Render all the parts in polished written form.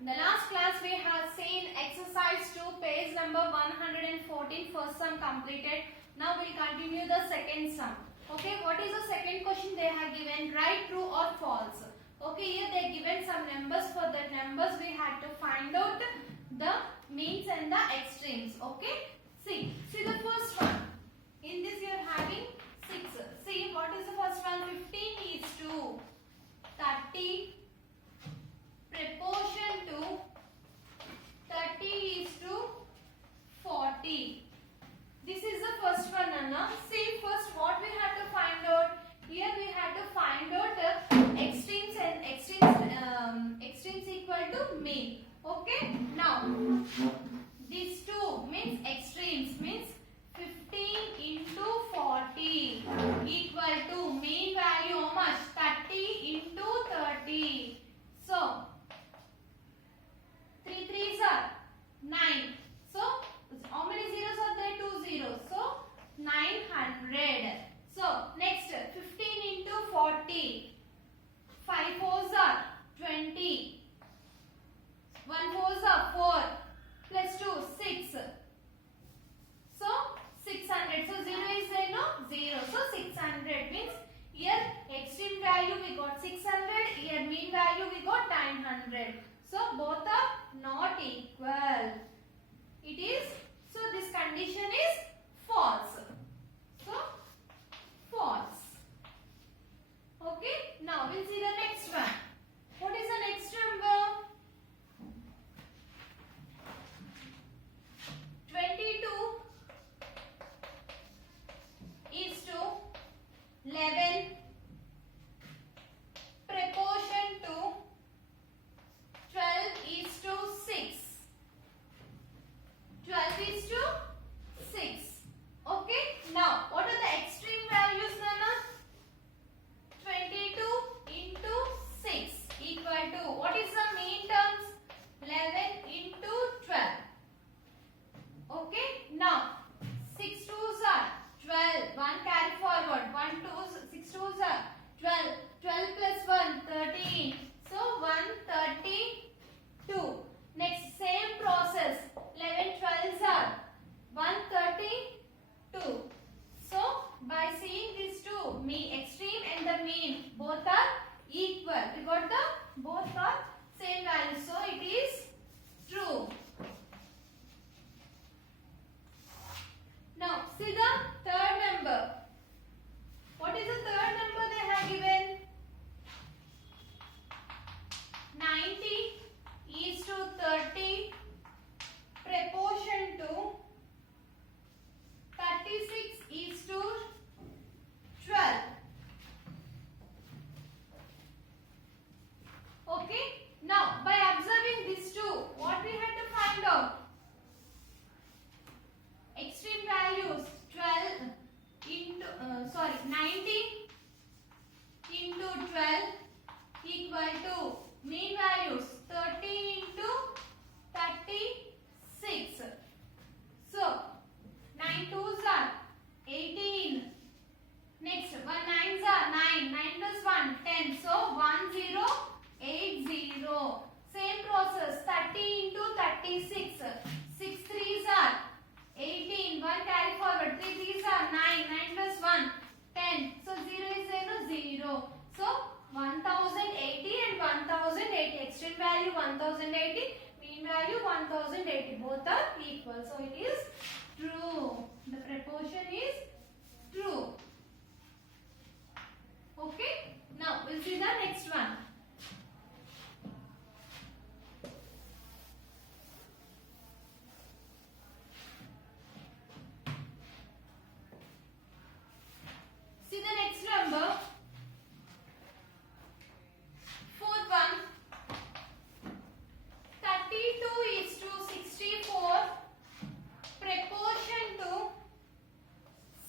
In the last class we have seen exercise 2 page number 114 first sum completed. Now we'll continue the second sum. Okay, what is the second question they have given? Write true or false. Okay, here they have given some numbers. For the numbers we had to find out the means and the extremes. Okay, see the first one. In this you are having 6. See what is the first one? 15 is to 30 proportion to 30 is to 40. This is the first one, Anna. See first what we have to find out. Here we have to find out extremes and extremes equal to mean. Okay. Now these two means extremes means 15 into 40 equal to mean value how much? 30 into 30. So 3 3s are 9. So how many zeros are there? 2 zeros. So 900. So next 15 into 40. 5 4s are 20. 1 4s are 4 plus 2 6. So 600. So 0 is there, no? 0. So 600 means here extreme value we got 600. Here mean value we got 900. So both are not equal. It is, so this condition is false. So false. Okay. Now we'll see the next one. What is the next number? 22 is to 11 proportion to 12 is to 6. 12 is to 6. Okay. Now what are the extreme values, Nana? 22 into 6 equal to, what is the mean terms? 11 into 12. Okay. Now 6 2s are 12. 1 carry forward. 1 2s, 6 2s are 12. 12 plus 1 13. So 132. Next same process. 11 12s are 132. So by seeing these two, mean extreme and the mean both are equal. We got the both are same value. So it is true. Now see the third number. What is the third number they have given? 90 is to 30 proportion to 36 is to 12. Okay. Now by observing these two, what we had to find out? Extreme values 12 into 90 into 12 equal to mean values 30 into 36. So 9 2s are 18. Next 1 9s are 9. 9 plus 1 10. So 1080. Same process 30 into 36. 6 3s are 18. 1 carry forward. 3 3s are 9. 9 plus 1 10. So 0 is there, no? 0. So 1080 and 1080. Extreme value 1080. Mean value 1080. Both are equal. So it is true. The proportion is true. Okay. Now we'll see the next one. See the next number. Fourth one. 32 is to 64 proportion to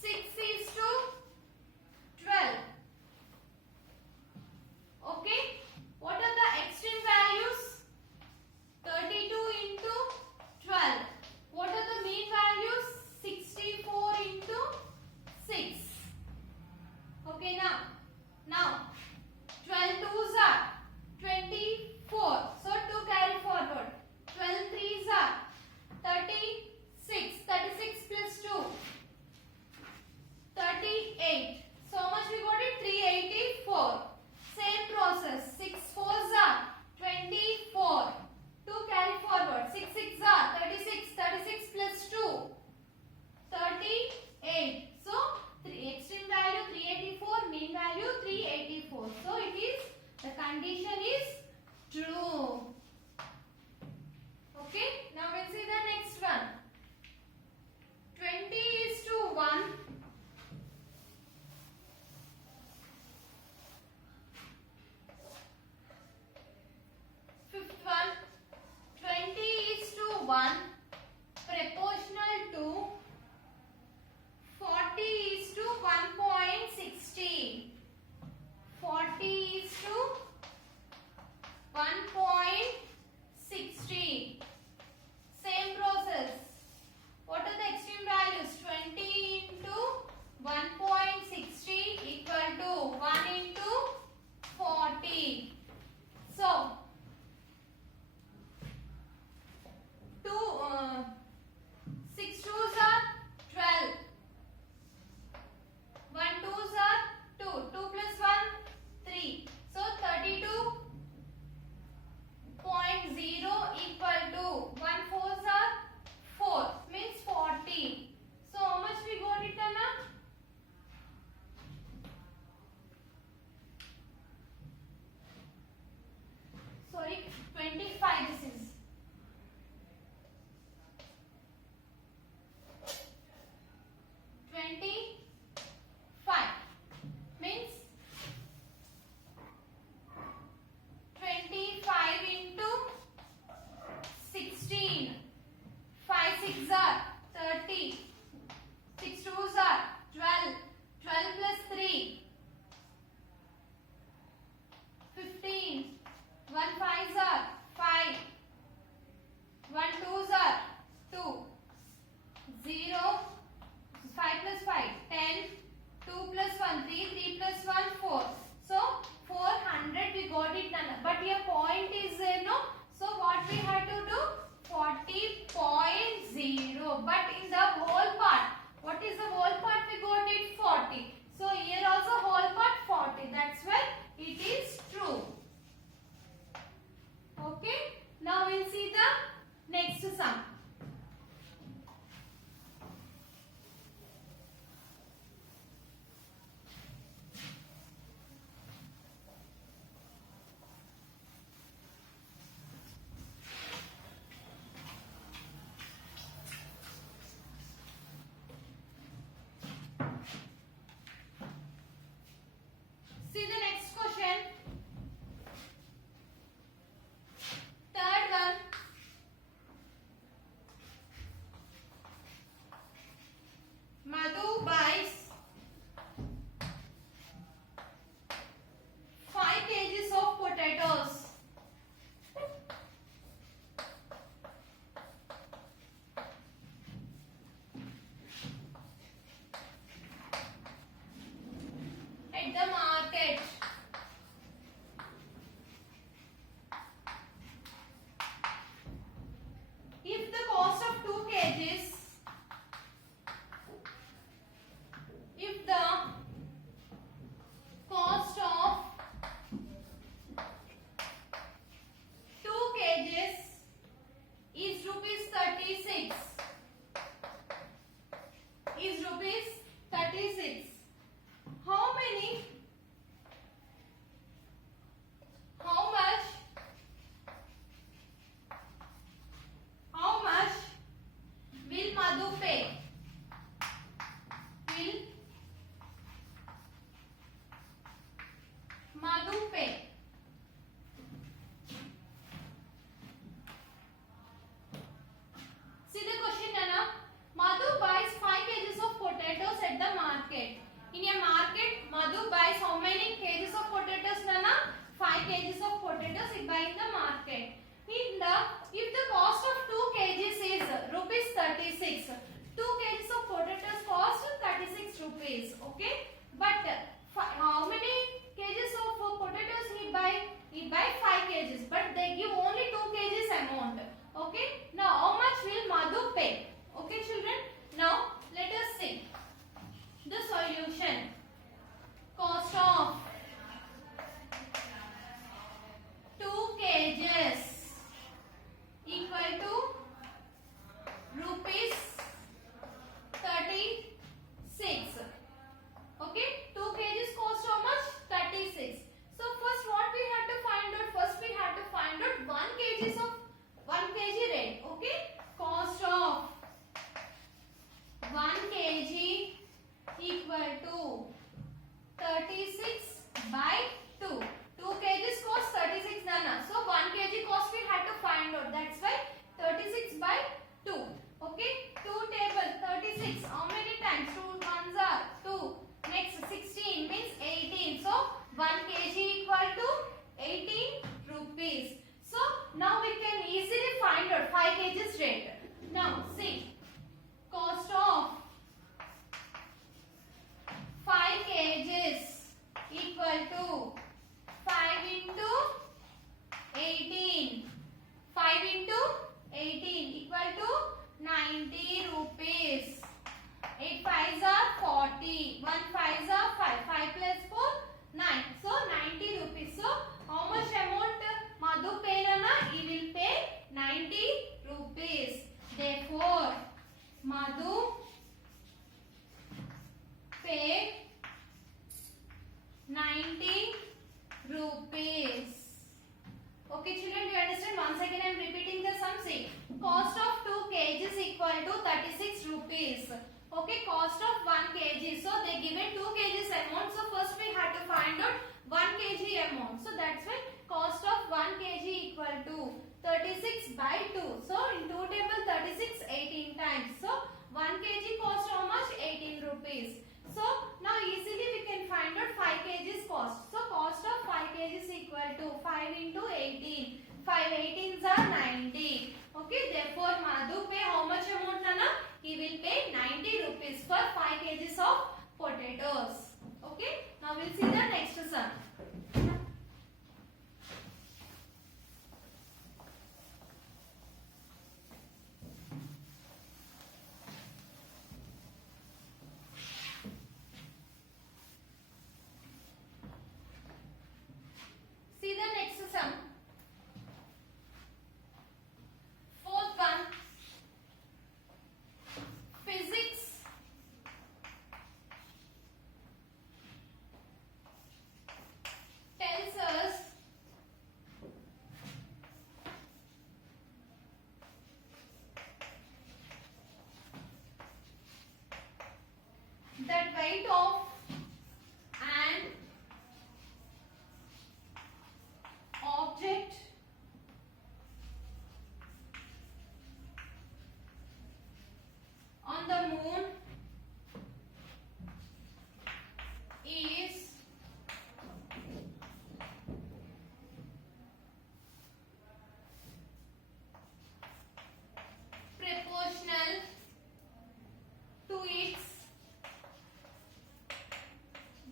6 is to 12. Okay. 25 this is. 25 means 25 into 16. 5 6 are 30. 6 2s are 12. 12 plus 3 15. 1 5s are 5. 1 2s are 2. 0. 5 plus 5 10. 2 plus 1 3. 3 plus 1 4. So 400 we got it done. But here point is no. So what we have to do? 40.0. But in the whole part, what is the whole part? We got it 40. So here also whole part 40. That's why it is true. Okay. Now we'll see the next sum. See the next question. Third one. Madhu buys 5 kgs of potatoes. At the market. If the cost of 2 kgs, if the cost of 2 kgs is rupees 36, is rupees 36, how many, how much will Madhu pay? Will Madhu pay? See the question, Nana. Madhu buys 5 kgs of potatoes at the market. In a market, Madhu buys how many kgs of potatoes, Nana? 5 kgs of potatoes it buy in the market. If the cost of 2 kgs is rupees 36, 2 kgs of potatoes cost 36 rupees. Okay, but how many kgs of potatoes he buy? He buy 5 kgs, but they give only 2 kgs amount. Okay, now how much will Madhu pay? Okay, children. Now let us see the solution. Cost of 2 kgs equal to rupees 36. Okay, 2 kgs cost how much? 36. So first what we have to find out? First we have to find out 1 kg rate. Okay, cost of 1 kg equal to 36 by 2. 2 kgs cost 36, Nana. So 1 kg cost we have to find out. That's why 36 by 2. Okay, 2 table 36. How many times? 2 ones are 2. Next 16 means 18. So 1 kg equal to 18 rupees. So now we can easily find out 5 kgs rate. Now see, cost of 5 kgs equal to 5 into 18. 5 into 18 equal to 90 rupees. 8 5s are 40. 1 5s are 5. 5 plus 4, 9. So 90 rupees. So how much amount Madhu pay, Nana? He will pay 90 rupees. Therefore, Madhu pay 90 rupees. Okay, children, do you understand? once again I am repeating the sum. See, cost of 2 kg is equal to 36 rupees. Okay, cost of 1 kg. So they given 2 kgs amount. So first we had to find out 1 kg amount. So that's why cost of 1 kg equal to 36 by 2. So in 2 table 36 18 times. So 1 kg cost how much? 18 rupees. So now easily we can find out 5 kgs cost. So cost of 5 kg is equal to 5 into 18. 5 18s are 90. Okay, therefore Madhu pay how much amount Nana? He will pay 90 rupees for 5 kgs of potatoes. Okay, now we'll see the next sum. See the next sum. Fourth one. Physics. Tells us that weight of an object on the moon is proportional to its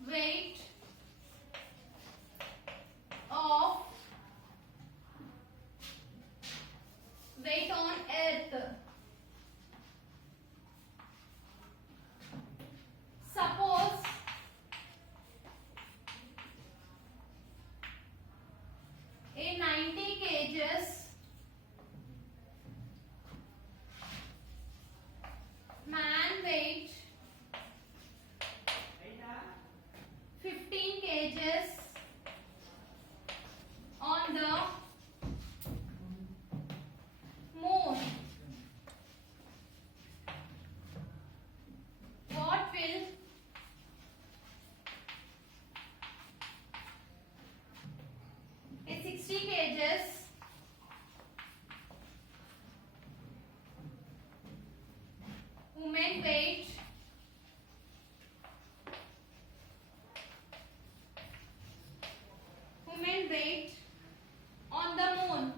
weight of weight on earth. Suppose a 90 kgs man weight 15 kgs on the moon. What will a 60 kgs woman weight on the moon?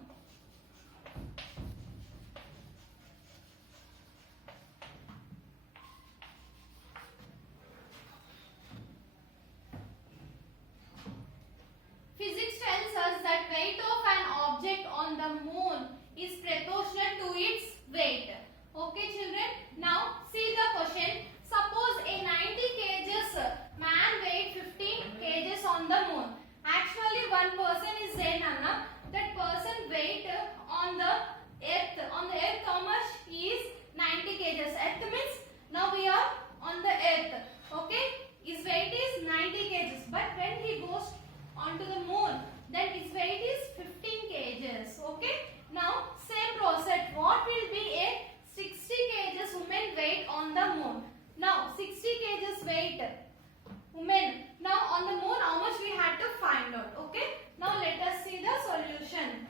Physics tells us that weight of an object on the moon is proportional to its weight. Okay children, now see the question. Suppose a 90 kgs man weight 15 kgs on the moon. Actually one person is there Nana. That person weight on the earth. On the earth how much is 90 kgs. Earth means now we are on the earth. Okay, his weight is 90 kgs. But when he goes onto the moon, then his weight is 15 kgs. Okay, now same process. What will be a 60 kgs woman weight on the moon? Now 60 kgs weight woman. Now on the moon how much we had to find out. Okay, now let us see the solution.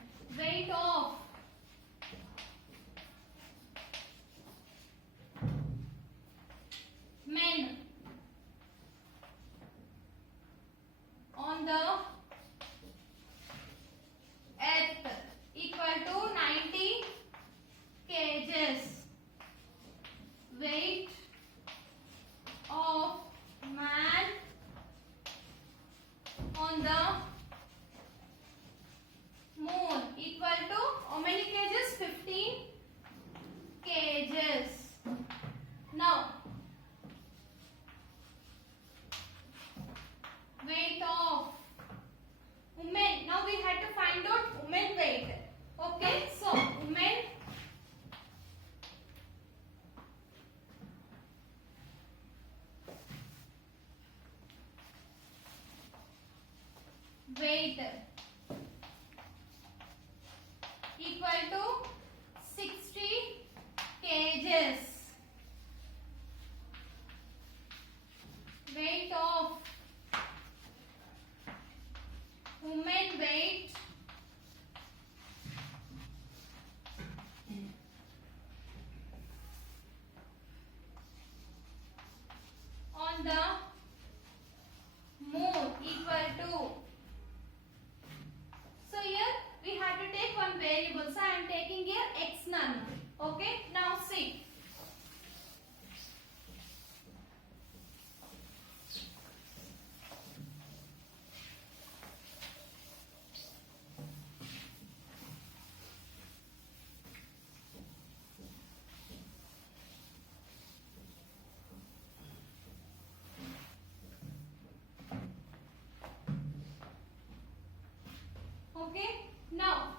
Okay, now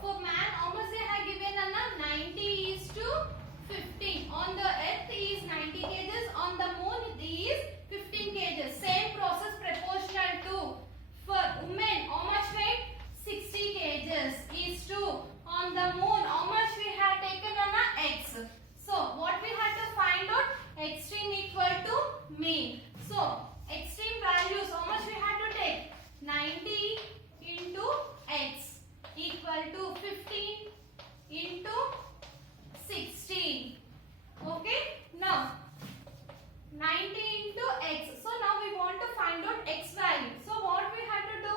for man, how much they have given? 90:15. On the earth is 90 kgs, on the moon it is 15 kgs. Same process proportional to. For women, how much weight? 60 kgs is to. On the moon, how much we have taken? X. So what we have to find out? Extreme equal to mean. So extreme values, how much we have to take? 90 into x equal to 15 into 16. Okay, now 90 into x. So now we want to find out x value. So what we have to do?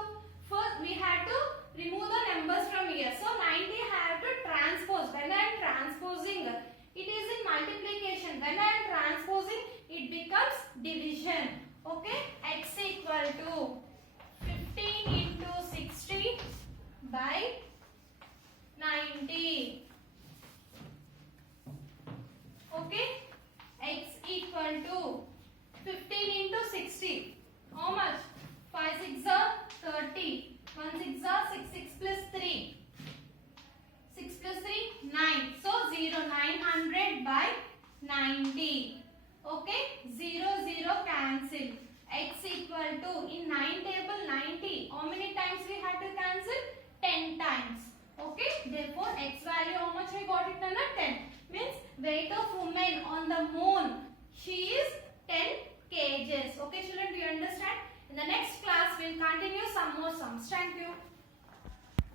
First we have to remove the numbers from here. So 90 have to transpose. When I am transposing, it is in multiplication. When I am transposing, it becomes division. Okay, x equal to 15 into 60 by 90. Okay, x equal to 15 into 60. How much? 5 6 are 30. 1 6 are 6 6 plus 3. 6 plus 3 9. So 900 by 90. Okay, 0 0 cancel. X equal to, in 9 table 90. How many times we have to cancel? 10 times. Okay, therefore x value how much I got it? 10. Means weight of woman on the moon, she is 10 kgs. Okay children, do you understand? In the next class we will continue some more sums. Thank you.